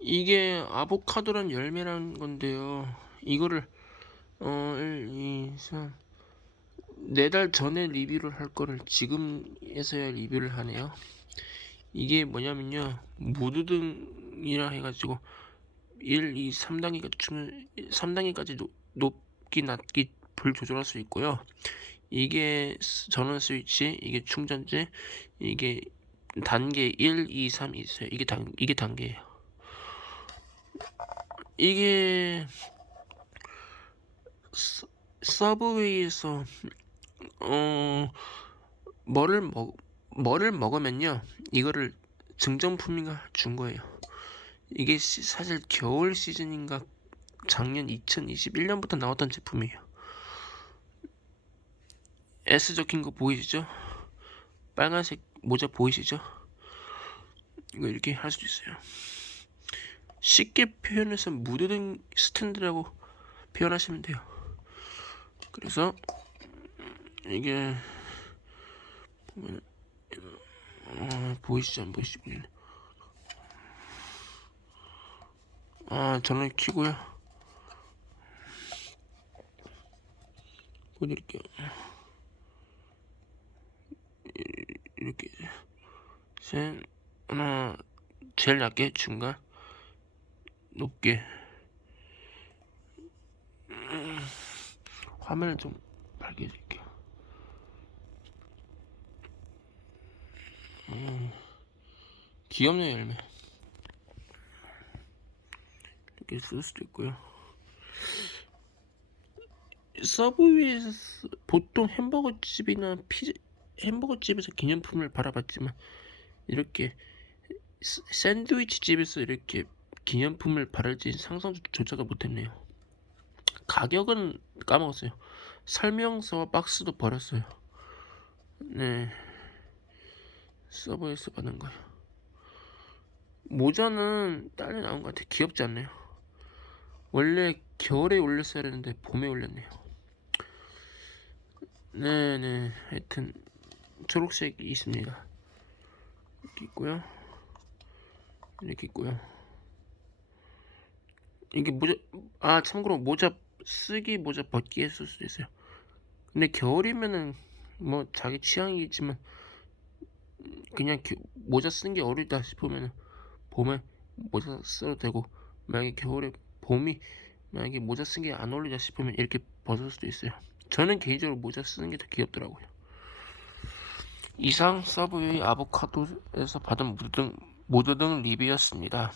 이게 아보카도란 열매란 건데요. 이거를 어 1, 2, 3 네달 전에 리뷰를 할 거를 지금에서야 리뷰를 하네요. 이게 뭐냐면요. 무드등이라 해가지고 1, 2, 3단계가 중 3단계까지 높, 높기 낮기 불 조절할 수 있고요. 이게 스- 전원 스위치, 이게 충전재, 이게 단계 1, 2, 3 있어요. 이게 단 이게 단계예요. 이게 서, 서브웨이에서 어 뭐를 먹 뭐를 먹으면요 이거를 증정품인가 준 거예요. 이게 시- 사실 겨울 시즌인가 작년 2021년부터 나왔던 제품이에요. S 적힌 거 보이시죠? 빨간색 모자 보이시죠? 이거 이렇게 할 수 있어요. 쉽게 표현해서 무드등 스탠드라고 표현하시면 돼요. 그래서 이게 보면 어, 보이시죠 안 보이시죠? 아 전원 켜고요. 보여드릴게요. 이- 이렇게 셋 하나 제일 낮게 중간 높게. 음, 화면을 좀 밝게 해줄게요. 음, 귀엽네요 열매. 이렇게 쓸 수도 있고요. 서브웨이에서 쓰- 보통 햄버거 집이나 피자 햄버거 집에서 기념품을 바라봤지만 이렇게 스- 샌드위치 집에서 이렇게 기념품을 바를지 상상조차도 못했네요. 가격은 까먹었어요. 설명서와 박스도 버렸어요. 네. 서버에서 받은 거예요. 모자는 딸려 나온 것 같아. 귀엽지 않네요. 원래 겨울에 올렸어야 했는데 봄에 올렸네요. 네네. 하여튼 초록색이 있습니다. 이렇게 있고요. 이렇게 있고요. 이게 모자 아 참고로 모자 쓰기 모자 벗기 했을 수도 있어요. 근데 겨울이면은 뭐 자기 취향이지만 그냥 겨- 모자 쓰는 게 어리다 싶으면은 봄에 모자 써도 되고 만약에 겨울에 봄이 만약에 모자 쓴게안 어울리다 싶으면 이렇게 벗을 수도 있어요. 저는 개인적으로 모자 쓰는 게 더 귀엽더라고요. 이상 서브웨이 아보카도에서 받은 모드 등 리뷰였습니다.